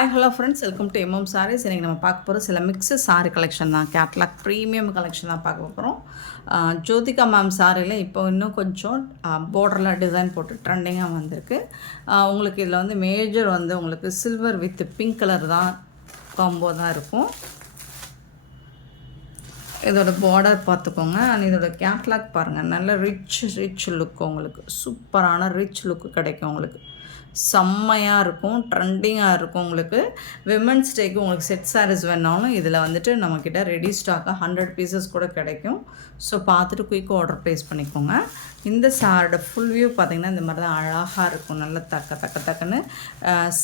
Hi hello friends, welcome to MM saris. இன்றைக்கி நம்ம பார்க்க போகிற சில மிக்ஸு சாரீ கலெக்ஷன் தான். கேட்லாக் ப்ரீமியம் கலெக்ஷன் தான் பார்க்க போகிறோம். ஜோதிகா மேம் சாரியில் இப்போ இன்னும் கொஞ்சம் பார்டரில் டிசைன் போட்டு ட்ரெண்டிங்காக வந்திருக்கு. உங்களுக்கு இதில் வந்து மேஜர் வந்து உங்களுக்கு சில்வர் வித் பிங்க் கலர் தான் காம்போ தான் இருக்கும். இதோட பார்டர் பார்த்துக்கோங்க. அண்ட் இதோட கேட்லாக் பாருங்கள், நல்ல ரிச் லுக்கு, உங்களுக்கு சூப்பரான ரிச் லுக்கு கிடைக்கும். உங்களுக்கு செம்மையாக இருக்கும், ட்ரெண்டிங்காக இருக்கும். உங்களுக்கு விமென்ஸ் டேக்கு உங்களுக்கு செட் சாரீஸ் வேணாலும் இதில் வந்துட்டு நம்மக்கிட்ட ரெடி ஸ்டாக்காக 100 பீசஸ் கூட கிடைக்கும். ஸோ பார்த்துட்டு குயிக்காக ஆர்டர் ப்ளேஸ் பண்ணிக்கோங்க. இந்த சாரோட ஃபுல் வியூ பார்த்திங்கன்னா இந்த மாதிரி தான் அழகாக இருக்கும். நல்லா டக்குன்னு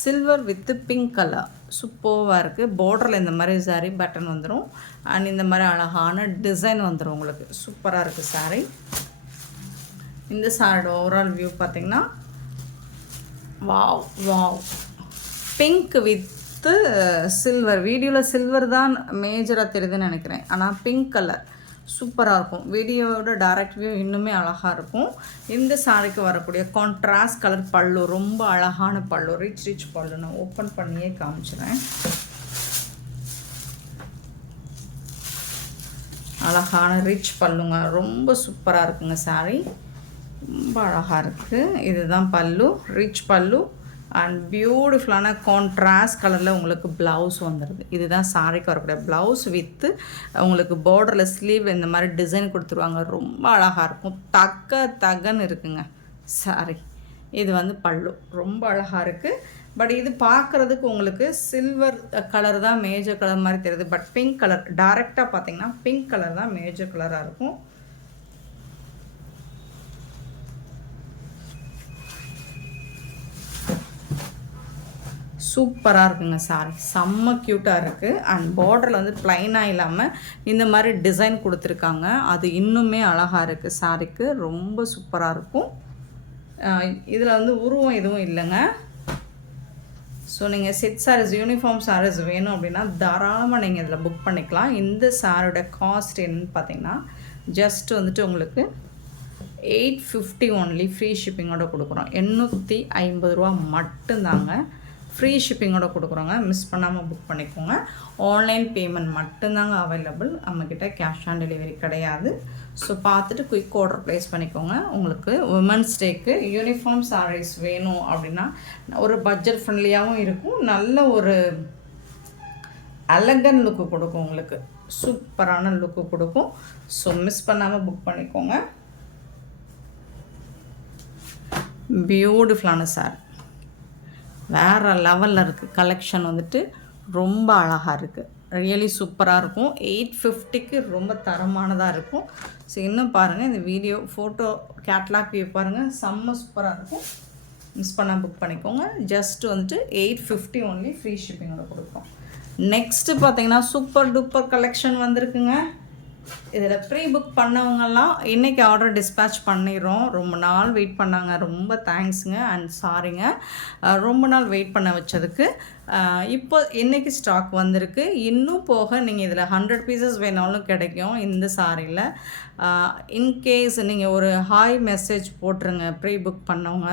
சில்வர் வித்து பிங்க் கலர் சூப்பராக இருக்குது. பார்டரில் இந்த மாதிரி சாரீ பட்டன் வந்துடும். அண்ட் இந்த மாதிரி அழகான டிசைன் வந்துடும். உங்களுக்கு சூப்பராக இருக்குது சாரீ. இந்த சாரோட ஓவரால் வியூ பார்த்திங்கன்னா வாவ் பிங்க் வித்து சில்வர். வீடியோவில் சில்வர் தான் மேஜராக தெரியுதுன்னு நினைக்கிறேன், ஆனால் பிங்க் கலர் சூப்பராக இருக்கும். வீடியோவோட டைரக்ட் வியூ இன்னுமே அழகாக இருக்கும். இந்த சாரிக்கு வரக்கூடிய கான்ட்ராஸ்ட் கலர் பல்லு, ரொம்ப அழகான பல்லு, ரிச் பல்லு. நான் ஓப்பன் பண்ணியே காமிச்சிடுறேன். அழகான ரிச் பல்லுங்க, ரொம்ப சூப்பராக இருக்குங்க சாரி, ரொம்ப அழகாக இருக்குது. இதுதான் பல்லு, ரிச் பல்லு. அண்ட் பியூட்டிஃபுல்லான கான்ட்ராஸ்ட் கலரில் உங்களுக்கு ப்ளவுஸ் வந்துடுது. இதுதான் சாரிக்கு வரக்கூடிய ப்ளவுஸ் வித்து உங்களுக்கு பார்டரில் ஸ்லீவ் இந்த மாதிரி டிசைன் கொடுத்துருவாங்க. ரொம்ப அழகாக இருக்கும், தகன்னு இருக்குங்க சாரி. இது வந்து பல்லு, ரொம்ப அழகாக இருக்குது. பட் இது பார்க்குறதுக்கு உங்களுக்கு சில்வர் கலர் தான் மேஜர் கலர் மாதிரி தெரியுது. பட் பிங்க் கலர், டைரெக்டாக பார்த்தீங்கன்னா பிங்க் கலர் தான் மேஜர் கலராக இருக்கும். சூப்பராக இருக்குங்க சாரி, செம்ம க்யூட்டாக இருக்குது. அண்ட் பார்டரில் வந்து ப்ளைனாக இல்லாமல் இந்த மாதிரி டிசைன் கொடுத்துருக்காங்க. அது இன்னுமே அழகாக இருக்குது சாரிக்கு, ரொம்ப சூப்பராக இருக்கும். இதில் வந்து உருவம் எதுவும் இல்லைங்க. ஸோ நீங்கள் செட் சாரீஸ், யூனிஃபார்ம் சாரீஸ் வேணும் அப்படின்னா தாராளமாக நீங்கள் இதில் புக் பண்ணிக்கலாம். இந்த சாரியோட காஸ்ட் என்னன்னு பார்த்தீங்கன்னா ஜஸ்ட் வந்துட்டு உங்களுக்கு 850 ஒன்லி, ஃப்ரீ ஷிப்பிங்கோட கொடுக்குறோம். 850 ரூபா மட்டும்தாங்க, ஃப்ரீ ஷிப்பிங்கோட கொடுக்குறோங்க. மிஸ் பண்ணாமல் புக் பண்ணிக்கோங்க. ஆன்லைன் பேமெண்ட் மட்டும்தாங்க அவைலபிள், நம்மக்கிட்ட கேஷ் ஆன் டெலிவரி கிடையாது. ஸோ பார்த்துட்டு குயிக் ஆர்டர் ப்ளேஸ் பண்ணிக்கோங்க. உங்களுக்கு உமன்ஸ் டேக்கு யூனிஃபார்ம் சாரீஸ் வேணும் அப்படின்னா ஒரு பட்ஜெட் ஃப்ரெண்ட்லியாகவும் இருக்கும், நல்ல ஒரு அழகன் லுக்கு கொடுக்கும், உங்களுக்கு சூப்பரான லுக்கு கொடுக்கும். ஸோ மிஸ் பண்ணாமல் புக் பண்ணிக்கோங்க. பியூட்டிஃபுல்லான சாரி, வேறு லெவலில் இருக்குது. கலெக்ஷன் வந்துட்டு ரொம்ப அழகாக இருக்குது, ரியலி சூப்பராக இருக்கும். 850க்கு ரொம்ப தரமானதாக இருக்கும். ஸோ இன்னும் பாருங்கள், இந்த வீடியோ ஃபோட்டோ கேட்லாக் வியூ பாருங்கள், செம்ம சூப்பராக இருக்கும். மிஸ் பண்ணால் புக் பண்ணிக்கோங்க. ஜஸ்ட் வந்துட்டு 850 ஒன்லி, ஃப்ரீ ஷிப்பிங்கோட கொடுப்போம். நெக்ஸ்ட்டு பார்த்தீங்கன்னா சூப்பர் டூப்பர் கலெக்ஷன் வந்திருக்குங்க. இதில் ப்ரீ புக் பண்ணவங்கெல்லாம் இன்றைக்கி ஆர்டர் டிஸ்பேட்ச் பண்ணிடுறோம். ரொம்ப நாள் வெயிட் பண்ணாங்க, ரொம்ப தேங்க்ஸுங்க அண்ட் சாரிங்க, ரொம்ப நாள் வெயிட் பண்ண வச்சதுக்கு. இப்போ இன்றைக்கி ஸ்டாக் வந்திருக்கு. இன்னும் போக நீங்கள் இதில் 100 பீசஸ் வேணாலும் கிடைக்கும் இந்த சாரியில். இன்கேஸ் நீங்கள் ஒரு ஹாய் மெசேஜ் போட்டுருங்க ப்ரீ புக் பண்ணவங்க,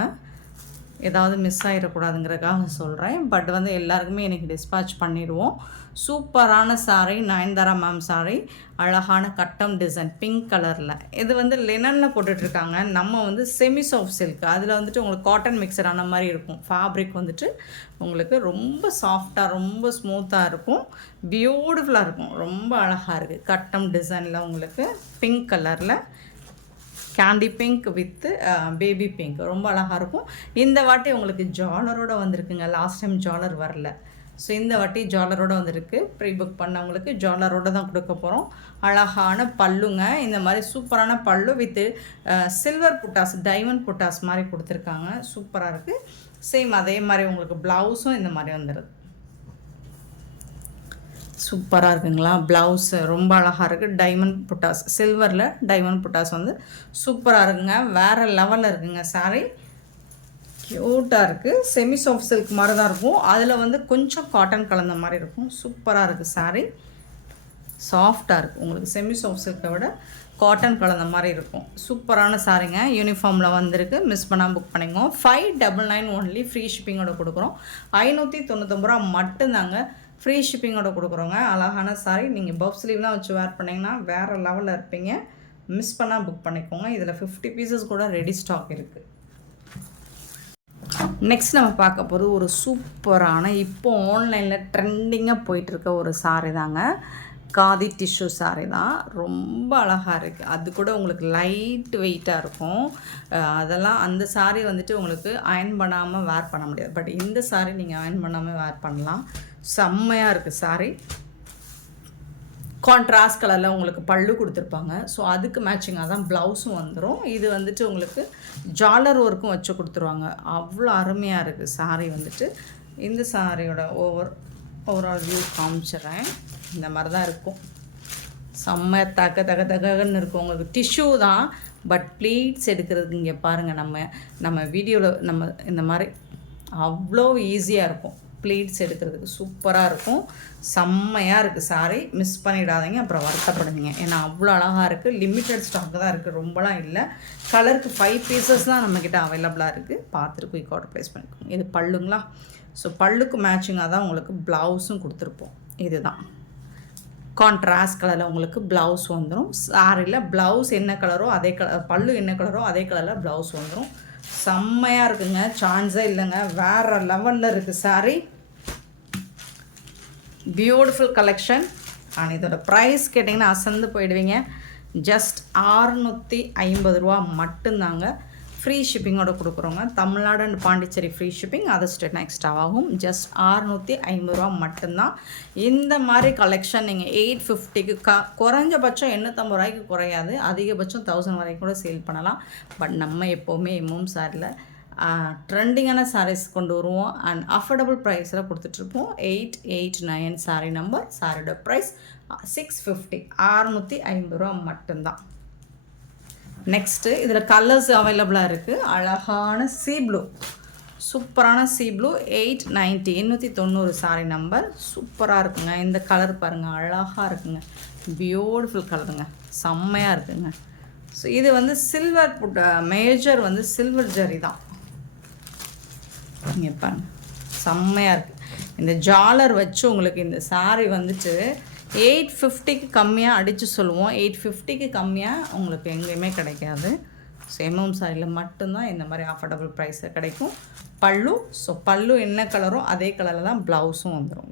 ஏதாவது மிஸ் ஆகிடக்கூடாதுங்கிறதுக்காக சொல்கிறேன். பட் வந்து எல்லாருக்குமே இன்றைக்கி டிஸ்பேட்ச் பண்ணிடுவோம். சூப்பரான சாரீ, நயன்தாரா மேம் சாரீ, அழகான கட்டம் டிசைன் பிங்க் கலரில். இது வந்து லெனனில் போட்டுட்ருக்காங்க. நம்ம வந்து செமி சாஃப்ட் சில்க், அதில் வந்துட்டு உங்களுக்கு காட்டன் மிக்சர் ஆன மாதிரி இருக்கும். ஃபேப்ரிக் வந்துட்டு உங்களுக்கு ரொம்ப சாஃப்டாக, ரொம்ப ஸ்மூத்தாக இருக்கும், பியூட்டிஃபுல்லாக இருக்கும், ரொம்ப அழகாக இருக்குது. கட்டம் டிசைனில் உங்களுக்கு பிங்க் கலரில், candy pink with baby pink, ரொம்ப அழகாக இருக்கும். இந்த வாட்டி உங்களுக்கு ஜாலரோடு வந்திருக்குங்க, லாஸ்ட் டைம் ஜாலர் வரல. ஸோ இந்த வாட்டி ஜாலரோடு வந்திருக்கு. ப்ரீ புக் பண்ணவங்களுக்கு ஜாலரோடு தான் கொடுக்க போகிறோம். அழகான பல்லுங்க, இந்த மாதிரி சூப்பரான பல்லு வித்து சில்வர் புட்டாஸ், டைமண்ட் புட்டாஸ் மாதிரி கொடுத்துருக்காங்க, சூப்பராக இருக்குது. சேம் அதே மாதிரி உங்களுக்கு ப்ளவுஸும் இந்த மாதிரி வந்துடுது. சூப்பராக இருக்குங்களா, ப்ளவுஸு ரொம்ப அழகாக இருக்குது. டைமண்ட் புட்டாஸ், சில்வரில் டைமண்ட் புட்டாஸ் வந்து சூப்பராக இருக்குங்க, வேறு லெவலில் இருக்குங்க சாரி, க்யூட்டாக இருக்குது. செமி சாஃப்ட் சில்க் மாதிரி தான் இருக்கும், அதில் வந்து கொஞ்சம் காட்டன் கலந்த மாதிரி இருக்கும். சூப்பராக இருக்குது சாரி, சாஃப்டாக இருக்குது. உங்களுக்கு செமி சாஃப்ட் சில்கை விட காட்டன் கலந்த மாதிரி இருக்கும். சூப்பரான சாரீங்க. யூனிஃபார்மில் வந்திருக்கு. மிஸ் பண்ணாமல் புக் பண்ணிக்கோங்க. 599 ஒன்லி ஃப்ரீ ஷிப்பிங்கோட கொடுக்குறோம். 599 ரூபா மட்டும்தாங்க ஃப்ரீ ஷிப்பிங்கோட கொடுக்குறோங்க. அழகான சாரீ. நீங்கள் பஃப் ஸ்லீவ்லாம் வச்சு வேர் பண்ணிங்கன்னா வேறு லெவலில் இருப்பீங்க. மிஸ் பண்ணால் புக் பண்ணிக்கோங்க. இதில் 50 பீசஸ் கூட ரெடி ஸ்டாக் இருக்குது. நெக்ஸ்ட் நம்ம பார்க்க போகிறது ஒரு சூப்பரான இப்போ ஆன்லைனில் ட்ரெண்டிங்காக போயிட்டுருக்க ஒரு சாரீ தாங்க. காதி டிஷ்யூ சாரீ தான். ரொம்ப அழகாக இருக்குது. அது கூட உங்களுக்கு லைட் வெயிட்டாக இருக்கும். அதெல்லாம் அந்த சாரீ வந்துட்டு உங்களுக்கு அயர்ன் பண்ணாமல் வேர் பண்ண முடியாது. பட் இந்த சாரீ நீங்கள் அயர்ன் பண்ணாமல் வேர் பண்ணலாம். செம்மையாக இருக்குது சாரீ. கான்ட்ராஸ்ட் கலரில் உங்களுக்கு பல்லு கொடுத்துருப்பாங்க. ஸோ அதுக்கு மேட்சிங்காக தான் ப்ளவுஸும் வந்துடும். இது வந்துட்டு உங்களுக்கு ஜாலர் ஒர்க்கும் வச்சு கொடுத்துருவாங்க. அவ்வளோ அருமையாக இருக்குது சாரீ வந்துட்டு. இந்த சாரியோட ஓவரால் வியூ காமிச்சிட்றேன். இந்த மாதிரி தான் இருக்கும். செம்ம தகன்னு இருக்கும். உங்களுக்கு டிஷ்யூ தான், பட் ப்ளீட்ஸ் எடுக்கிறதுக்கு இங்கே பாருங்கள். நம்ம வீடியோவில் நம்ம இந்த மாதிரி அவ்வளோ ஈஸியாக இருக்கும். ப்ளீட்ஸ் எடுக்கிறதுக்கு சூப்பராக இருக்கும். செம்மையாக இருக்குது சாரீ. மிஸ் பண்ணிடாதீங்க, அப்புறம் வருத்தப்படுவீங்க. ஏன்னா அவ்வளோ அழகாக இருக்குது. லிமிட்டட் ஸ்டாக் தான் இருக்குது, ரொம்பலாம் இல்லை. கலருக்கு 5 பீசஸ் தான் நம்மக்கிட்ட அவைலபிளாக இருக்குது. பார்த்துட்டு குயிக் ஆர்டர் ப்ளேஸ் பண்ணிக்கோங்க. இது பல்லுங்களா? ஸோ பல்லுக்கு மேட்சிங்காக தான் உங்களுக்கு ப்ளவுஸும் கொடுத்துருப்போம். இதுதான் கான்ட்ராஸ்ட் கலரில் உங்களுக்கு ப்ளவுஸ் வந்துடும். சாரியில் ப்ளவுஸ் என்ன கலரோ அதே கலர், பல்லு என்ன கலரோ அதே கலரில் ப்ளவுஸ் வந்துடும். செம்மையாக இருக்குங்க. சான்ஸே இல்லைங்க. வேறு லெவலில் இருக்குது சாரீ. Beautiful collection. அண்ட் இதோட ப்ரைஸ் கேட்டிங்கன்னா அசந்து போயிடுவீங்க. ஜஸ்ட் 650 ரூபா மட்டும்தாங்க ஃப்ரீ ஷிப்பிங்கோட கொடுக்குறோங்க. Tamil Nadu and Pondicherry free shipping, other ஸ்டேட்னா எக்ஸ்ட்ரா ஆகும். ஜஸ்ட் 650 ரூபா மட்டும்தான். இந்த மாதிரி கலெக்ஷன் நீங்கள் 850க்கு குறைஞ்சபட்சம் 850 ரூபாய்க்கு குறையாது. அதிகபட்சம் 1000 வரைக்கும் கூட சேல் பண்ணலாம். பட் நம்ம எப்போவுமே எம்எம் சாரியில் ட்ரெண்டிங்கான சாரீஸ் கொண்டு வருவோம். அண்ட் அஃபோர்டபுள் ப்ரைஸில் கொடுத்துட்ருப்போம். 889 சாரீ நம்பர். சாரியோட ப்ரைஸ் 650, 650 ரூபா மட்டும்தான். நெக்ஸ்ட்டு இதில் கலர்ஸ் அவைலபிளாக இருக்குது. அழகான சீ ப்ளூ, சூப்பரான சீ ப்ளூ 890, 890 சாரீ நம்பர். சூப்பராக இருக்குங்க. இந்த கலர் பாருங்கள், அழகாக இருக்குங்க. பியூட்டிஃபுல் கலருங்க. செம்மையாக இருக்குங்க. ஸோ இது வந்து சில்வர் மேஜர் வந்து சில்வர் ஜரி தான். இங்கே பாருங்க, செம்மையாக இருக்குது. இந்த ஜாலர் வச்சு உங்களுக்கு இந்த சாரீ வந்துட்டு 850க்கு கம்மியாக அடித்து சொல்லுவோம். 850க்கு கம்மியாக உங்களுக்கு எங்கேயுமே கிடைக்காது. ஸோ எம்எம் சாரியில் மட்டும்தான் இந்த மாதிரி அஃபோர்டபுள் ப்ரைஸில் கிடைக்கும். பல்லு, ஸோ பல்லு என்ன கலரோ அதே கலரில் தான் ப்ளவுஸும் வந்துடும்.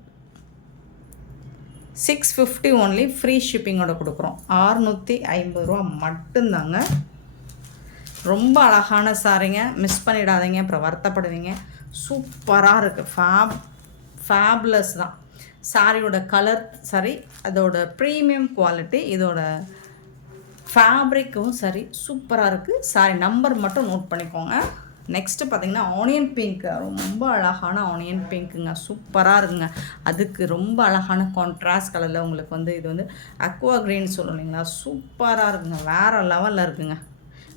650 ஒன்லி ஃப்ரீ ஷிப்பிங்கோட கொடுக்குறோம். 650 ரூபா மட்டும்தாங்க. ரொம்ப அழகான சாரீங்க. மிஸ் பண்ணிடாதீங்க, அப்புறம் வருத்தப்படுவீங்க. சூப்பராக இருக்குது. ஃபேப்லஸ் தான் சாரியோட கலர். சரி, அதோட ப்ரீமியம் குவாலிட்டி, இதோட ஃபேப்ரிக்கும் சரி சூப்பராக இருக்குது. சாரி நம்பர் மட்டும் நோட் பண்ணிக்கோங்க. நெக்ஸ்ட்டு பார்த்திங்கன்னா ஆனியன் பிங்க். ரொம்ப அழகான ஆனியன் பிங்க்குங்க. சூப்பராக இருக்குங்க. அதுக்கு ரொம்ப அழகான கான்ட்ராஸ்ட் கலரில் உங்களுக்கு வந்து இது வந்து அக்வா க்ரீன் சொல்லுவீங்களா, சூப்பராக இருக்குங்க. வேறு லெவலில் இருக்குங்க.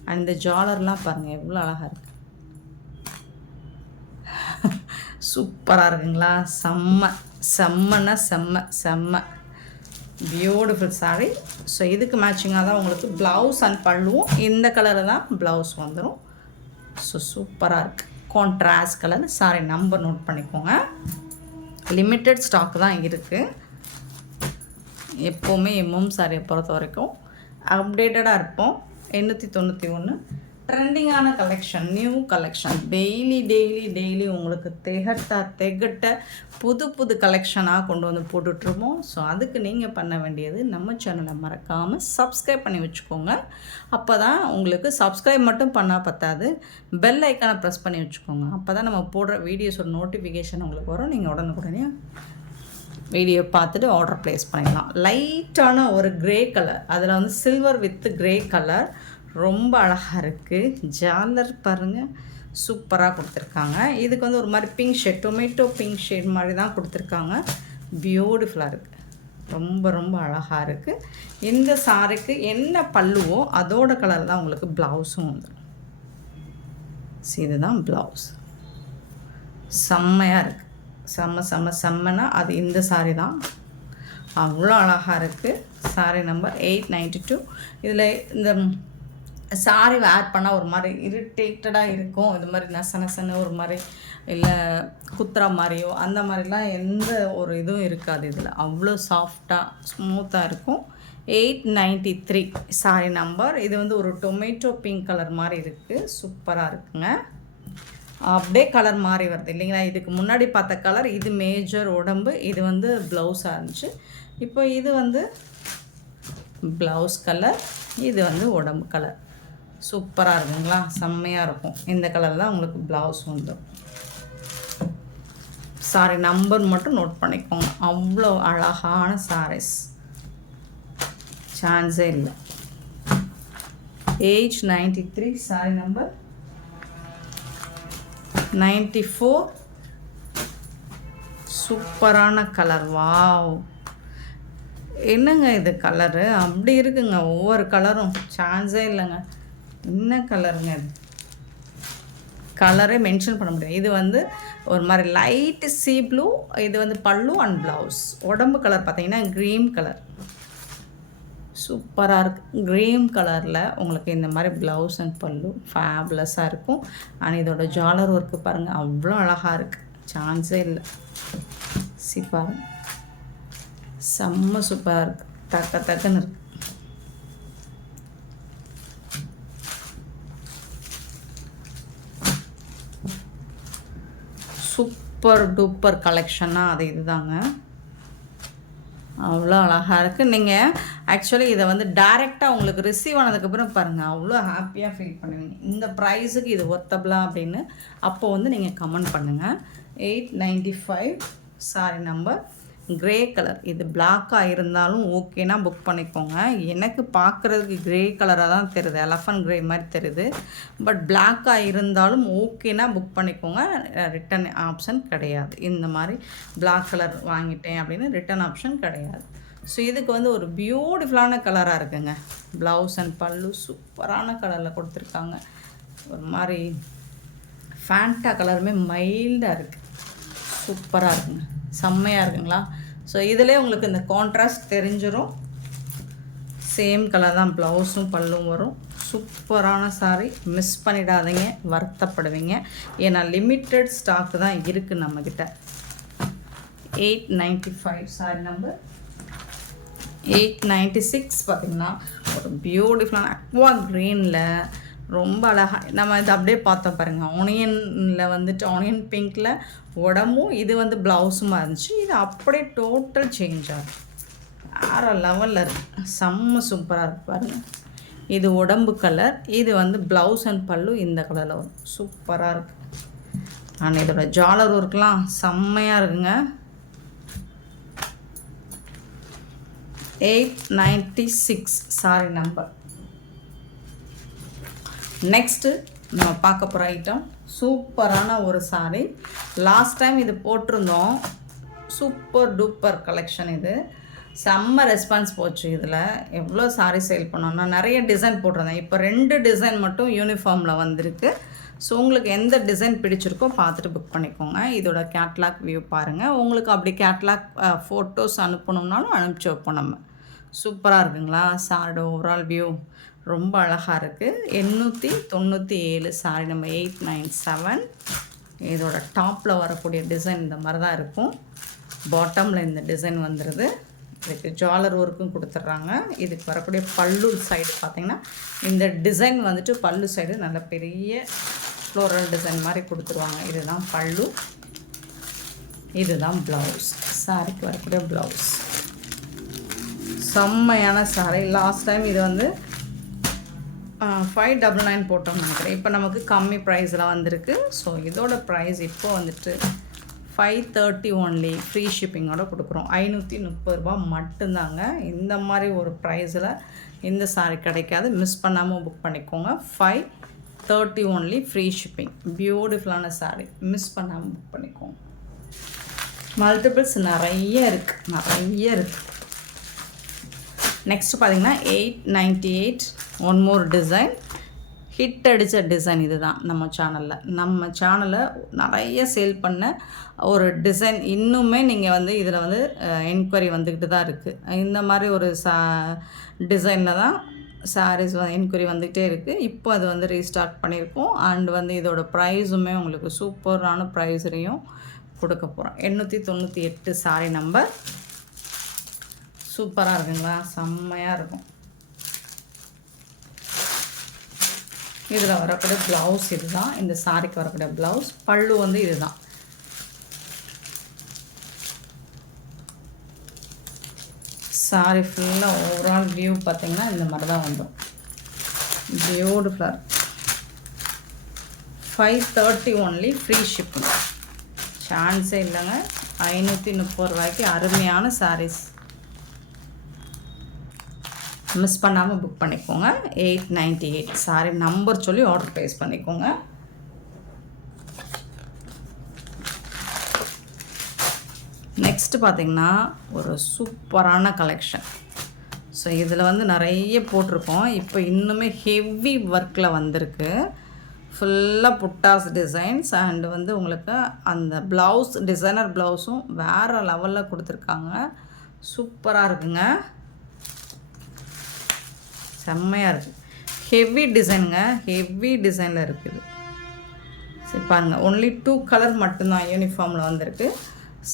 அண்ட் இந்த ஜாலர்லாம் பாருங்கள் எவ்வளோ அழகாக இருக்குது. சூப்பராக இருக்குங்களா? செம்மன்னா செம்ம பியூட்டிஃபுல் சாரீ. ஸோ இதுக்கு மேட்சிங்காக தான் உங்களுக்கு ப்ளவுஸ் அண்ட் பல்லுவும் இந்த கலரில் தான் ப்ளவுஸ் வந்துடும். ஸோ சூப்பராக இருக்குது. Contrast colour. Sari number note பண்ணிக்கோங்க. லிமிட்டட் ஸ்டாக் தான் இருக்குது. எப்போவுமே எம்எம் சாரியை பொறுத்த வரைக்கும் அப்டேட்டடாக இருப்போம். 891 ட்ரெண்டிங்கான கலெக்ஷன், நியூ கலெக்ஷன். டெய்லி உங்களுக்கு திகட்ட புது கலெக்ஷனாக கொண்டு வந்து போட்டுட்ருப்போம். ஸோ அதுக்கு நீங்கள் பண்ண வேண்டியது நம்ம சேனலை மறக்காமல் சப்ஸ்கிரைப் பண்ணி வச்சுக்கோங்க. அப்போ தான் உங்களுக்கு சப்ஸ்கிரைப் மட்டும் பண்ணால் பத்தாது, பெல் ஐக்கானை ப்ரெஸ் பண்ணி வச்சுக்கோங்க. அப்போ தான் நம்ம போடுற வீடியோஸோட நோட்டிஃபிகேஷன் உங்களுக்கு வரும். நீங்கள் உடனுக்குடனே வீடியோ பார்த்துட்டு ஆர்டர் ப்ளேஸ் பண்ணிடலாம். லைட்டான ஒரு க்ரே கலர், அதில் வந்து சில்வர் வித் க்ரே கலர். ரொம்ப அழகாக இருக்குது. ஜாலர் பாருங்கள், சூப்பராக கொடுத்துருக்காங்க. இதுக்கு வந்து ஒரு மாதிரி pink shade, tomato pink shade மாதிரி தான் கொடுத்துருக்காங்க. பியூட்டிஃபுல்லாக இருக்குது. ரொம்ப அழகாக இருக்குது. இந்த சாரிக்கு என்ன பல்லுவோ அதோட கலர் தான் உங்களுக்கு ப்ளவுஸும் வந்துடும். இதுதான் ப்ளவுஸ். செம்மையாக இருக்குது. செம்மனா அது இந்த சாரி தான். அவ்வளோ அழகாக இருக்குது. Sorry number 892. இதில் இந்த சாரி வேர் பண்ணால் ஒரு மாதிரி இரிட்டேட்டடாக இருக்கும். இது மாதிரி நசனசன்னு ஒரு மாதிரி இல்லை குத்துற மாதிரியோ அந்த மாதிரிலாம் எந்த ஒரு இதுவும் இருக்காது. இதில் அவ்வளோ சாஃப்டாக ஸ்மூத்தாக இருக்கும். 893 சாரி நம்பர். இது வந்து ஒரு டொமேட்டோ பிங்க் கலர் மாதிரி இருக்குது. சூப்பராக இருக்குங்க. அப்படியே கலர் மாறி வருது இல்லைங்களா. இதுக்கு முன்னாடி பார்த்த கலர் இது மேஜர் உடம்பு, இது வந்து ப்ளவுஸாக இருந்துச்சு. இப்போ இது வந்து ப்ளவுஸ் கலர், இது வந்து உடம்பு கலர். சூப்பராக இருக்குங்களா, செம்மையாக இருக்கும். இந்த கலர் தான் உங்களுக்கு ப்ளவுஸ் வந்துடும். சாரி நம்பர் மட்டும் நோட் பண்ணிக்கோங்க. அவ்வளோ அழகான சாரீஸ், சான்ஸே இல்லை. 893 சாரி நம்பர் 94. சூப்பரான கலர். வாவ், என்னங்க இது கலரு அப்படி இருக்குங்க. ஒவ்வொரு கலரும் சான்ஸே இல்லைங்க. என்ன கலருங்க இது, கலரே மென்ஷன் பண்ண முடியாது. இது வந்து ஒரு மாதிரி லைட்டு சீ ப்ளூ. இது வந்து பல்லு அண்ட் ப்ளவுஸ். உடம்பு கலர் பார்த்தீங்கன்னா க்ரீன் கலர். சூப்பராக இருக்குது. க்ரீன் கலரில் உங்களுக்கு இந்த மாதிரி ப்ளவுஸ் அண்ட் பல்லு ஃபேப்லஸாக இருக்கும். அண்ட் இதோட ஜாலர் ஒர்க்கு பாருங்கள், அவ்வளோ அழகாக இருக்குது. சான்ஸே இல்லை. பாருங்க, செம்ம சூப்பராக இருக்குது. டக்குன்னு இருக்குது. சூப்பர் டூப்பர் கலெக்ஷனாக அது இதுதாங்க. அவ்வளோ அழகாக இருக்குது. நீங்கள் ஆக்சுவலி இதை வந்து டைரெக்டாக உங்களுக்கு ரிசீவ் ஆனதுக்கப்புறம் பாருங்கள், அவ்வளோ ஹாப்பியாக ஃபீல் பண்ணுவீங்க. இந்த ப்ரைஸுக்கு இது ஒர்த்தபிளா அப்படின்னு அப்போது வந்து நீங்கள் கமெண்ட் பண்ணுங்கள். 895 சாரி நம்பர் க்ரே கலர். இது பிளாக்காக இருந்தாலும் ஓகேனா புக் பண்ணிக்கோங்க. எனக்கு பார்க்குறதுக்கு க்ரே கலராக தான் தெரியுது, எலஃபண்ட் க்ரே மாதிரி தெரியுது. பட் பிளாக்காக இருந்தாலும் ஓகேனா புக் பண்ணிக்கோங்க. ரிட்டன் ஆப்ஷன் கிடையாது. இந்த மாதிரி பிளாக் கலர் வாங்கிட்டேன் அப்படின்னு ரிட்டன் ஆப்ஷன் கிடையாது. ஸோ இதுக்கு வந்து ஒரு பியூட்டிஃபுல்லான கலராக இருக்குங்க. ப்ளவுஸ் அண்ட் பல்லு சூப்பரான கலரில் கொடுத்துருக்காங்க. ஒரு மாதிரி ஃபேண்டா கலருமே மைல்டாக இருக்குது. சூப்பராக இருக்குங்க, செம்மையாக இருக்குங்களா. ஸோ இதிலே உங்களுக்கு இந்த கான்ட்ராஸ்ட் தெரிஞ்சிடும். சேம் கலர் தான் ப்ளவுஸும் பல்லும் வரும். சூப்பரான சாரீ, மிஸ் பண்ணிடாதீங்க, வருத்தப்படுவீங்க. ஏன்னா லிமிட்டட் ஸ்டாக் தான் இருக்குது நம்மக்கிட்ட. 895 சாரி நம்பர் 896 பார்த்திங்கன்னா ஒரு பியூட்டிஃபுல்லான அக்வா க்ரீனில் ரொம்ப அழகாக நம்ம இது அப்படியே பார்த்தோம் பாருங்கள். ஆனியனில் வந்துட்டு ஆனியன் பிங்க்கில் உடம்பும் இது வந்து ப்ளவுஸுமாக இருந்துச்சு. இது அப்படியே டோட்டல் சேஞ்ச் ஆகும். வேறு லெவலில் இருக்குது. செம்ம சூப்பராக இருக்குது பாருங்கள். இது உடம்பு கலர், இது வந்து ப்ளவுஸ் அண்ட் பல்லு இந்த கலரில் வரும். சூப்பராக இருக்குது. ஆனால் இதோட ஜாலர் ஒர்க்லாம் செம்மையாக இருக்குங்க. 896 சாரி நம்பர். நெக்ஸ்ட்டு நம்ம பார்க்க போகிற ஐட்டம் சூப்பரான ஒரு சாரீ. லாஸ்ட் டைம் இது போட்டிருந்தோம். Super duper collection. இது செம்ம ரெஸ்பான்ஸ் போச்சு. இதில் எவ்வளோ சாரீ சேல் பண்ணோன்னா நிறைய டிசைன் போட்டிருந்தேன். இப்போ 2 டிசைன் மட்டும் யூனிஃபார்மில் வந்திருக்கு. ஸோ உங்களுக்கு எந்த டிசைன் பிடிச்சிருக்கோ பார்த்துட்டு புக் பண்ணிக்கோங்க. இதோட கேட்லாக் வியூ பாருங்கள். உங்களுக்கு அப்படி கேட்லாக் ஃபோட்டோஸ் அனுப்பணும்னாலும் அனுப்பிச்சி வைப்போம் நம்ம. சூப்பராக இருக்குங்களா. சாரோட ஓவரால் வியூ ரொம்ப அழகாக இருக்குது. 897 சாரி நம்ம 897. இதோட டாப்பில் வரக்கூடிய டிசைன் இந்த மாதிரி தான் இருக்கும். பாட்டமில் இந்த டிசைன் வந்துடுது. இதுக்கு ஜாலர் ஒர்க்கும் கொடுத்துட்றாங்க. இதுக்கு வரக்கூடிய பல்லு சைடு பார்த்திங்கன்னா இந்த டிசைன் வந்துட்டு பல்லு சைடு நல்ல பெரிய ஃப்ளோரல் டிசைன் மாதிரி கொடுத்துருவாங்க. இதுதான் பல்லு, இதுதான் ப்ளவுஸ். சாரிக்கு வரக்கூடிய ப்ளவுஸ் செம்மையான சாரி. லாஸ்ட் டைம் இது வந்து 599 போட்டோம்னு நினைக்கிறேன். இப்போ நமக்கு கம்மி ப்ரைஸில் வந்திருக்கு. ஸோ இதோட ப்ரைஸ் இப்போ வந்துட்டு 530 ஒன்லி. ஃப்ரீ ஷிப்பிங்கோடு கொடுக்குறோம். 530 ரூபா மட்டும்தாங்க. இந்த மாதிரி ஒரு ப்ரைஸில் இந்த சாரீ கிடைக்காது. மிஸ் பண்ணாமல் புக் பண்ணிக்கோங்க. 530 ஒன்லி, ஃப்ரீ ஷிப்பிங். பியூட்டிஃபுல்லான சாரீ, மிஸ் பண்ணாமல் புக் பண்ணிக்கோங்க. மல்டிபிள்ஸ் நிறைய இருக்குது. நெக்ஸ்ட்டு பார்த்திங்கன்னா 898 ஒன் மோர் டிசைன். ஹிட் அடித்த டிசைன் இது தான் நம்ம சேனலில் நிறைய சேல் பண்ண ஒரு டிசைன். இன்னுமே நீங்கள் வந்து இதில் வந்து என்கொயரி வந்துக்கிட்டு தான் இருக்குது. இந்த மாதிரி ஒரு டிசைனில் தான் சாரீஸ் என்கொயரி வந்துக்கிட்டே இருக்குது. இப்போ அது வந்து ரீஸ்டார்ட் பண்ணியிருக்கோம். அண்ட் வந்து இதோட ப்ரைஸுமே உங்களுக்கு சூப்பரான ப்ரைஸ்லையும் கொடுக்க போகிறோம். 898 சாரி நம்பர். சூப்பராக இருக்குங்களா, செம்மையாக இருக்கும். இதில் வரக்கூடிய ப்ளவுஸ் இது தான், இந்த சாரிக்கு வரக்கூடிய ப்ளவுஸ். பல்லு வந்து இது தான். சாரி ஃபுல்லாக ஓவரால் வியூ பார்த்திங்கன்னா இந்த மாதிரி தான் வந்துடும். பியூட்டிஃபுல்லாக 530 ஒன்லி, ஃப்ரீ ஷிப்பிங். சான்ஸே இல்லைங்க. 530 ரூபாய்க்கு அருமையான சாரீஸ். மிஸ் பண்ணாமல் புக் பண்ணிக்கோங்க. 898 சாரி நம்பர் சொல்லி ஆர்டர் ப்ளேஸ் பண்ணிக்கோங்க. நெக்ஸ்ட்டு பார்த்திங்கன்னா ஒரு சூப்பரான கலெக்ஷன். ஸோ இதில் வந்து நிறைய போட்டிருக்கோம். இப்போ இன்னுமே ஹெவி ஒர்க்கில் வந்திருக்கு. ஃபுல்லாக புட்டாஸ் டிசைன்ஸ் அண்டு வந்து உங்களுக்கு அந்த ப்ளவுஸ், டிசைனர் ப்ளவுஸும் வேறு லெவலில் கொடுத்துருக்காங்க. சூப்பராக இருக்குங்க, செம்மையாக இருக்குது. ஹெவி டிசைனுங்க, ஹெவி டிசைனில் இருக்குது. சரி பாருங்கள், ஒன்லி 2 கலர் மட்டும்தான் யூனிஃபார்மில் வந்திருக்கு.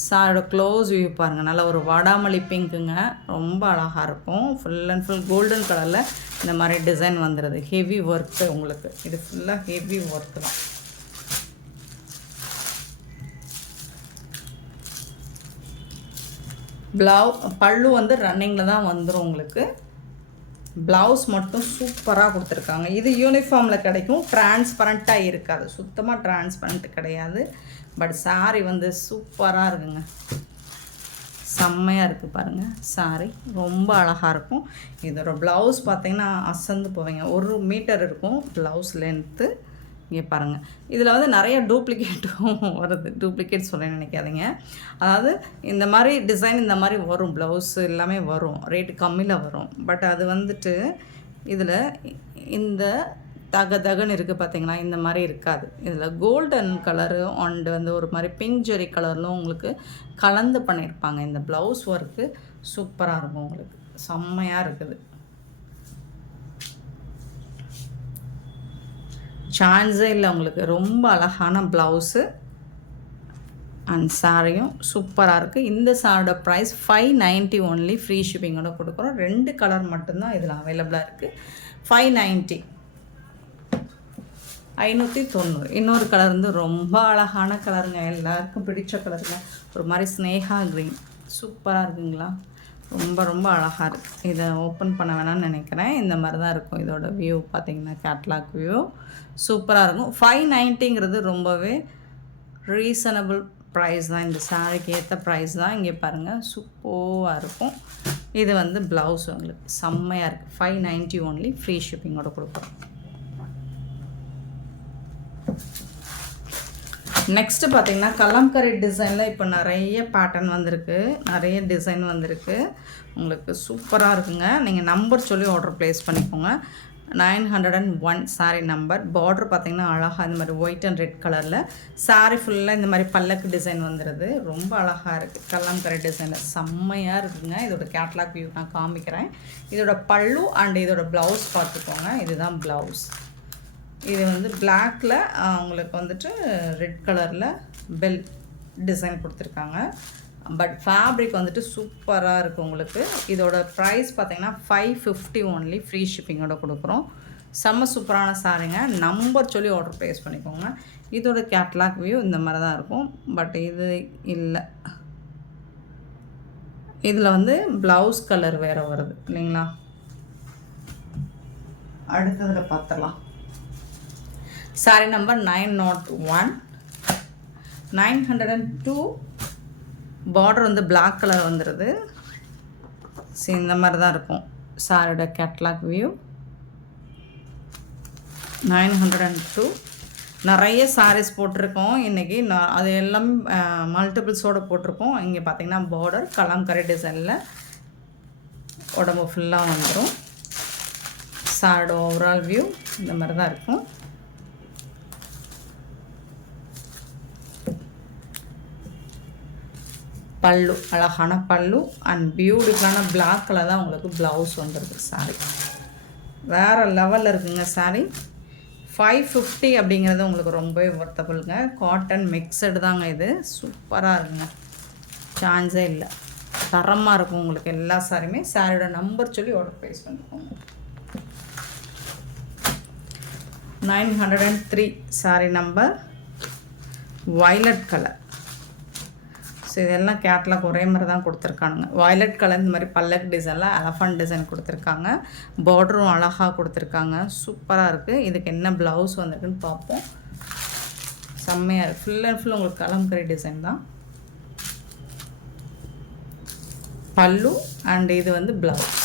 சாரோட க்ளோஸ் வியூ பாருங்கள், நல்ல ஒரு வாடாமல்லி பிங்க்குங்க, ரொம்ப அழகாக இருக்கும். ஃபுல் அண்ட் ஃபுல் கோல்டன் கலரில் இந்த மாதிரி டிசைன் வந்துடுது. ஹெவி ஒர்க்கு உங்களுக்கு, இது ஃபுல்லாக ஹெவி ஒர்க்கு தான். பல்லு வந்து ரன்னிங்கில் தான் வந்துடும் உங்களுக்கு. ப்ளவுஸ் மட்டும் சூப்பராக கொடுத்துருக்காங்க. இது யூனிஃபார்மில் கிடைக்கும், டிரான்ஸ்பரண்ட்டாக இருக்காது, சுத்தமாக டிரான்ஸ்பரண்ட் கிடையாது. பட் சாரி வந்து சூப்பராக இருக்குங்க, செம்மையாக இருக்குது பாருங்கள். சாரி ரொம்ப அழகாக இருக்கும். இதோட ப்ளவுஸ் பார்த்திங்கன்னா அசந்து போவீங்க. 1 மீட்டர் இருக்கும் ப்ளவுஸ் லென்த்து. இங்கே பாருங்கள், இதில் வந்து நிறைய டூப்ளிகேட்டும் வருது. டூப்ளிகேட் சொல்ல நினைக்காதீங்க. அதாவது இந்த மாதிரி டிசைன் இந்த மாதிரி வரும், ப்ளவுஸ் எல்லாமே வரும், ரேட்டு கம்மியில் வரும். பட் அது வந்துட்டு இதில் இந்த தகன்னு இருக்குது பார்த்தீங்களா, இந்த மாதிரி இருக்காது. இதில் கோல்டன் கலரு அண்டு வந்து ஒரு மாதிரி பிங்க் ஜெரி கலர்லும் உங்களுக்கு கலந்து பண்ணியிருப்பாங்க. இந்த ப்ளவுஸ் ஒர்க்கு சூப்பராக இருக்கும் உங்களுக்கு, செம்மையாக இருக்குது. சான்ஸே இல்லை உங்களுக்கு. ரொம்ப அழகான ப்ளவுஸு அண்ட் சாரியும் சூப்பராக இருக்குது. இந்த சாரியோட ப்ரைஸ் 590 ஒன்லி, ஃப்ரீ ஷிப்பிங்கோட கொடுக்குறோம். 2 கலர் மட்டும்தான் இதில் அவைலபிளாக இருக்குது. 590, 590. இன்னொரு கலர் வந்து ரொம்ப அழகான கலருங்க, எல்லாருக்கும் பிடிச்ச கலருங்க. ஒரு மாதிரி ஸ்னேகா க்ரீன், சூப்பராக இருக்குங்களா, ரொம்ப ரொம்ப அழகாக இருக்குது. இதை ஓப்பன் பண்ண வேணாம்னு நினைக்கிறேன். இந்த மாதிரி தான் இருக்கும் இதோட வியூ பார்த்திங்கன்னா, கேட்லாக் வியூ சூப்பராக இருக்கும். 590ங்கிறது ரொம்பவே ரீசனபிள் ப்ரைஸ் தான். இந்த சாரிக்கு ஏற்ற ப்ரைஸ் தான். இங்கே பாருங்கள், சூப்பராக இருக்கும். இது வந்து ப்ளவுஸ் உங்களுக்கு செம்மையாக இருக்குது. 590 ஒன்லி, ஃப்ரீ ஷிப்பிங்கோட கொடுக்குறோம். நெக்ஸ்ட்டு பார்த்திங்கன்னா கலம்கரி டிசைனில் இப்போ நிறைய பேட்டர்ன் வந்திருக்கு, நிறைய டிசைன் வந்திருக்கு. உங்களுக்கு சூப்பராக இருக்குங்க. நீங்கள் நம்பர் சொல்லி ஆர்டர் ப்ளேஸ் பண்ணிக்கோங்க. 901 சாரீ நம்பர். பார்டர் பார்த்திங்கன்னா அழகாக இந்த மாதிரி ஒயிட் அண்ட் ரெட் கலரில் சாரீ ஃபுல்லாக இந்த மாதிரி பல்லக்கு டிசைன் வந்துடுது. ரொம்ப அழகாக இருக்குது. கலம்கரி டிசைனில் செம்மையாக இருக்குங்க. இதோட கேட்லாக் வியூ நான் காமிக்கிறேன். இதோட பல்லு அண்ட் இதோட ப்ளவுஸ் பார்த்துக்கோங்க. இதுதான் ப்ளவுஸ். இது வந்து பிளாக்கில் உங்களுக்கு வந்துட்டு ரெட் கலரில் பெல் டிசைன் கொடுத்துருக்காங்க. பட் ஃபேப்ரிக் வந்துட்டு சூப்பராக இருக்குது உங்களுக்கு. இதோட ப்ரைஸ் பார்த்திங்கன்னா 550 ஒன்லி, ஃப்ரீ ஷிப்பிங்கோட கொடுக்குறோம். செம்ம சூப்பரான சாரிங்க. நம்பர் சொல்லி ஆர்டர் ப்ளேஸ் பண்ணிக்கோங்க. இதோட கேட்லாக் வியூ இந்த மாதிரி தான் இருக்கும். பட் இது இல்லை, இதில் வந்து ப்ளவுஸ் கலர் வேறு வருது இல்லைங்களா. அடுத்ததில் பார்த்துடலாம். Sorry number 901, 902. பார்டர் வந்து பிளாக் கலர் வந்துடுது. சரி, இந்த மாதிரி தான் இருக்கும் சாரியோட கேட்லாக் வியூ. 902. நிறைய சாரீஸ் போட்டிருக்கோம் இன்றைக்கி. அது எல்லாம் மல்டிபிள்ஸோடு போட்டிருக்கோம். இங்கே பார்த்திங்கன்னா பார்டர் கலம்கரி டிசைனில் உடம்பு ஃபுல்லாக வந்துடும். சாரோட ஓவரால் வியூ இந்த மாதிரி தான் இருக்கும். பல்லு அழகான பல்லு அண்ட் பியூட்டிஃபுல்லான பிளாக் கலர் தான் உங்களுக்கு ப்ளவுஸ் வந்துருக்கு. சாரி வேறு லெவலில் இருக்குங்க. சாரி 550 அப்படிங்கிறது உங்களுக்கு ரொம்பவே ஒர்த்தபுளுங்க. காட்டன் மிக்சடு தாங்க இது. சூப்பராக இருக்குங்க, சான்ஸே இல்லை. தரமாக இருக்கும் உங்களுக்கு எல்லா சாரியுமே. சாரியோட நம்பர் சொல்லி ஆர்டர் ப்ளேஸ் பண்ணிக்கோங்க. 903 sorry number violet colour. So இதெல்லாம் கேட்லாக் ஒரே மாதிரி தான் கொடுத்துருக்கானுங்க. வயலட் கலர் இந்த மாதிரி பல்லக் டிசைனில் எலஃபண்ட் டிசைன் கொடுத்துருக்காங்க. பார்டரும் அழகாக கொடுத்துருக்காங்க. சூப்பராக இருக்குது. இதுக்கு என்ன ப்ளவுஸ் வந்திருக்குன்னு பார்ப்போம். செம்மையாக இருக்குது. ஃபுல் அண்ட் ஃபுல் உங்களுக்கு கலம்கரி டிசைன் தான். பல்லு அண்ட் இது வந்து ப்ளவுஸ்.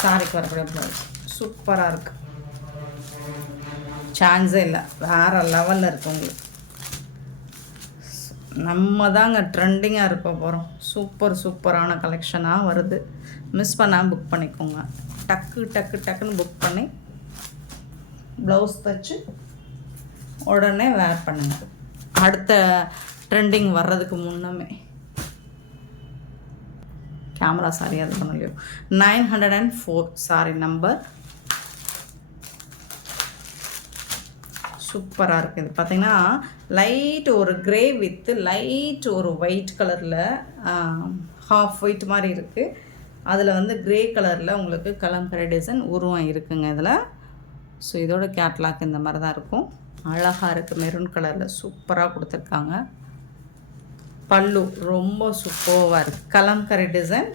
சாரிக்கு வரக்கூடிய ப்ளவுஸ் சூப்பராக இருக்குது. சான்ஸே இல்லை, வேறு லெவலில் இருக்குது உங்களுக்கு. நம்ம தாங்க ட்ரெண்டிங்காக இருக்க போகிறோம். சூப்பரான கலெக்ஷனாக வருது. மிஸ் பண்ணாமல் புக் பண்ணிக்கோங்க. டக்குன்னு புக் பண்ணி ப்ளவுஸ் தைச்சு உடனே வேர் பண்ணுங்கள். அடுத்த ட்ரெண்டிங் வர்றதுக்கு முன்னமே. கேமரா சாரி அது பண்ணலையோ. 904 சாரி நம்பர். சூப்பராக இருக்குது. இது பார்த்திங்கன்னா லைட் ஒரு க்ரே வித்து லைட் ஒரு ஒயிட் கலரில் ஹாஃப் ஒயிட் மாதிரி இருக்குது. அதில் வந்து க்ரே கலரில் உங்களுக்கு கலம்கரி டிசைன் உருவம் இருக்குங்க இதில். ஸோ இதோட கேட்லாக் இந்த மாதிரி தான் இருக்கும். அழகாக இருக்குது. மெரூன் கலரில் சூப்பராக கொடுத்துருக்காங்க. பல்லு ரொம்ப சூப்பராக இருக்குது. கலம்கரி டிசைன்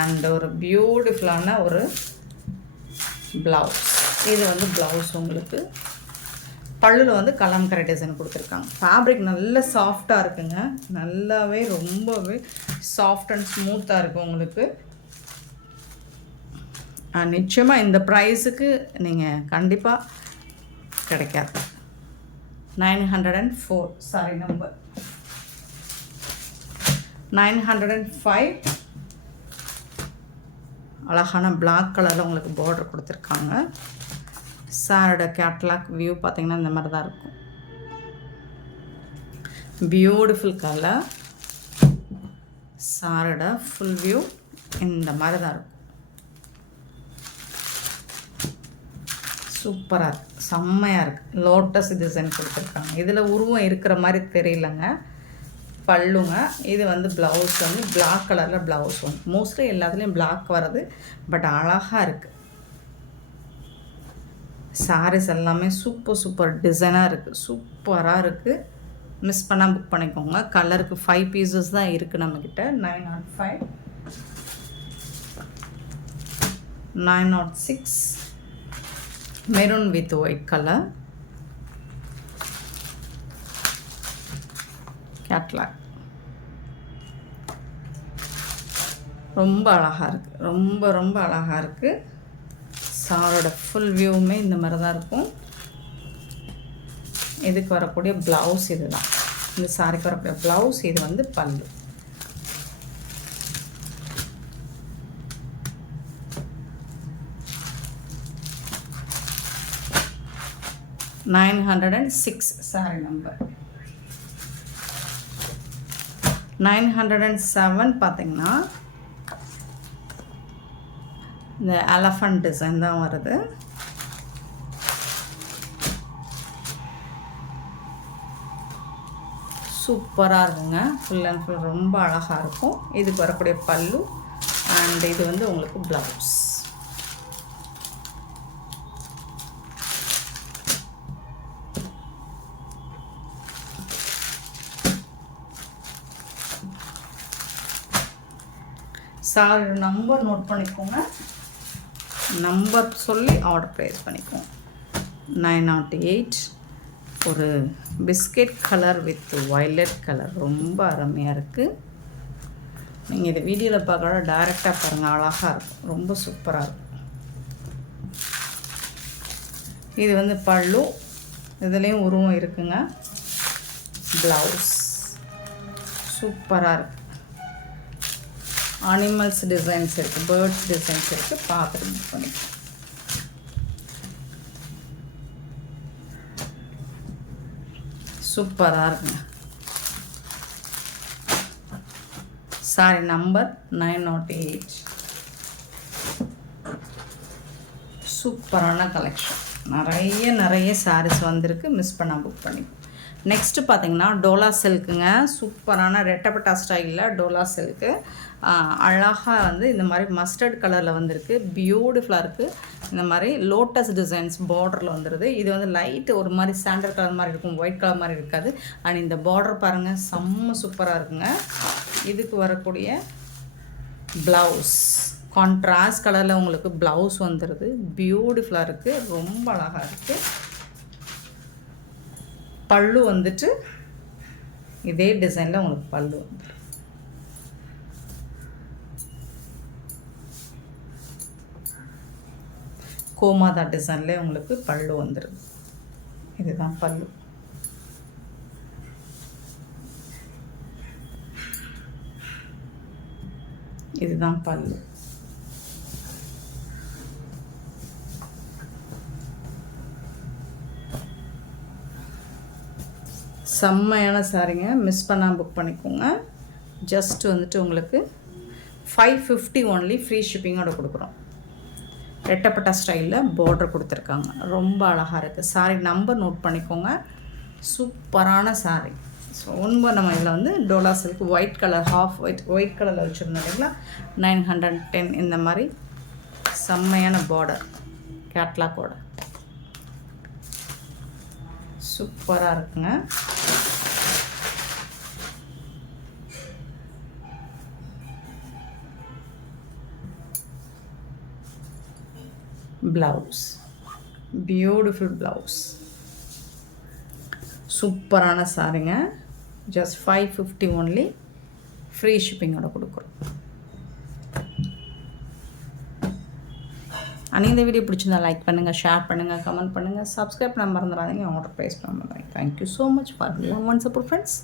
அண்ட் ஒரு பியூட்டிஃபுல்லான ஒரு ப்ளவுஸ். இது வந்து ப்ளவுஸ் உங்களுக்கு. பல்லில் வந்து கலம்கரி டிசைன் கொடுத்துருக்காங்க. ஃபேப்ரிக் நல்ல சாஃப்டாக இருக்குங்க. நல்லாவே ரொம்பவே சாஃப்ட் அண்ட் ஸ்மூத்தாக இருக்குது உங்களுக்கு. நிச்சயமாக இந்த ப்ரைஸுக்கு நீங்கள் கண்டிப்பாக கிடைக்காது. 904 சாரி நம்பர். 905 அழகான பிளாக் கலரில் உங்களுக்கு பார்டர் கொடுத்துருக்காங்க. சாரோட கேட்லாக் வியூ பார்த்திங்கன்னா இந்த மாதிரி தான் இருக்கும். Beautiful colour. சாரோட ஃபுல் வியூ இந்த மாதிரி தான் இருக்கும். சூப்பராக இருக்குது, செம்மையாக இருக்குது. லோட்டஸ் டிசைன் கொடுத்துருக்காங்க. இதில் உருவம் இருக்கிற மாதிரி தெரியலங்க. பல்லுங்க. இது வந்து ப்ளவுஸ் வந்து பிளாக் கலரில் ப்ளவுஸ் வந்து மோஸ்ட்லி எல்லாத்துலேயும் பிளாக் வருது. பட் அழகாக இருக்குது. சாரீஸ் எல்லாமே சூப்பர் டிசைனாக இருக்குது. சூப்பராக இருக்குது. மிஸ் பண்ணால் புக் பண்ணிக்கோங்க. கலருக்கு 5 பீசஸ் தான் இருக்குது நம்மக்கிட்ட. 905 906 maroon with white colour catalogue. ரொம்ப அழகாக இருக்குது. ரொம்ப அழகாக இருக்குது. சாரோட ஃபுல் வியூவுமே இந்த மாதிரி தான் இருக்கும். இதுக்கு வரக்கூடிய ப்ளவுஸ் இது தான். இந்த சாரிக்கு வரக்கூடிய ப்ளவுஸ் இது வந்து பல்லு. $906 சாரி நம்பர். 907 பார்த்திங்கன்னா இந்த எலஃபண்ட் டிசைன் தான் வருது. சூப்பராக இருக்குங்க. ஃபுல் அண்ட் ஃபுல் ரொம்ப அழகாக இருக்கும். இதுக்கு வரக்கூடிய பல்லு அண்ட் இது வந்து உங்களுக்கு ப்ளவுஸ். சார் நம்பர் நோட் பண்ணிக்கோங்க. நம்பர் சொல்லி ஆர்டர் ப்ளேஸ் பண்ணிக்கோங்க. 908 ஒரு biscuit colour with violet colour. ரொம்ப அருமையாக இருக்குது. நீங்கள் இதை வீடியோவில் பார்க்கறத டைரெக்டாக பாருங்கள். அழகாக இருக்கும். ரொம்ப சூப்பராக இருக்கும். இது வந்து பல்லு. இதுலேயும் உருவம் இருக்குங்க. ப்ளவுஸ் சூப்பராக இருக்குது. அனிமல்ஸ் டிசைன்ஸ் இருக்குது, பேர்ட்ஸ் டிசைன்ஸ் இருக்குது. பார்த்துட்டு புக் பண்ணிக்கலாம். சூப்பராக இருக்குங்க. Sorry number 908. சூப்பரான கலெக்ஷன். நிறைய சாரீஸ் வந்திருக்கு. மிஸ் பண்ணால் புக் பண்ணி. நெக்ஸ்ட்டு பார்த்தீங்கன்னா டோலா சில்க்குங்க. சூப்பரான ரெட்டப்பட்டா ஸ்டைலில் டோலா சில்க்கு. அழகாக வந்து இந்த மாதிரி மஸ்டர்ட் கலரில் வந்திருக்கு. பியூட்டிஃபுல்லாக இருக்குது. இந்த மாதிரி லோட்டஸ் டிசைன்ஸ் பார்டரில் வந்துடுது. இது வந்து லைட்டு ஒரு மாதிரி சாண்டல் கலர் மாதிரி இருக்கும், ஒயிட் கலர் மாதிரி இருக்காது. அண்ட் இந்த பார்டர் பாருங்கள், செம்ம சூப்பராக இருக்குங்க. இதுக்கு வரக்கூடிய ப்ளவுஸ் கான்ட்ராஸ்ட் கலரில் உங்களுக்கு ப்ளவுஸ் வந்துடுது. பியூட்டிஃபுல்லாக இருக்குது, ரொம்ப அழகாக இருக்குது. பல்லு வந்துட்டு இதே டிசைனில் உங்களுக்கு பல்லு வந்துடும். கோமாதா டிசைன்லேயே உங்களுக்கு பல்லு வந்துடுது. இதுதான் பல்லு. இதுதான் பல்லு. செம்மையான சாரீங்க. மிஸ் பண்ணால் புக் பண்ணிக்கோங்க. ஜஸ்ட் வந்துட்டு உங்களுக்கு 550 ஒன்லி ஃப்ரீ ஷிப்பிங்கோட கொடுக்குறோம். ரெட்டப்பட்டா ஸ்டைலில் பார்டர் கொடுத்துருக்காங்க. ரொம்ப அழகாக இருக்குது. சாரீ நம்பர் நோட் பண்ணிக்கோங்க. சூப்பரான சாரீ. ஸோ நம்ம இதில் வந்து Dola silk white colour half white கலரில் வச்சுருந்தோம் இல்லைங்களா, 910 இந்த மாதிரி செம்மையான பார்டர் கேட்லாக்கோட சூப்பராக இருக்குங்க. Blouse beautiful blouse. சூப்பரான சாரீங்க. ஜஸ்ட் 550 ஒன்லி ஃப்ரீ ஷிப்பிங்கோட கொடுக்குறோம். இந்த வீடியோ பிடிச்சிருந்தா லைக் பண்ணுங்கள், ஷேர் பண்ணுங்கள், கமெண்ட் பண்ணுங்கள், சப்ஸ்கிரைப் பண்ண மறந்துடாதீங்க. ஆர்டர் ப்ளேஸ் பண்ண மறந்துடாதீங்க. Thank you so much for love and support friends.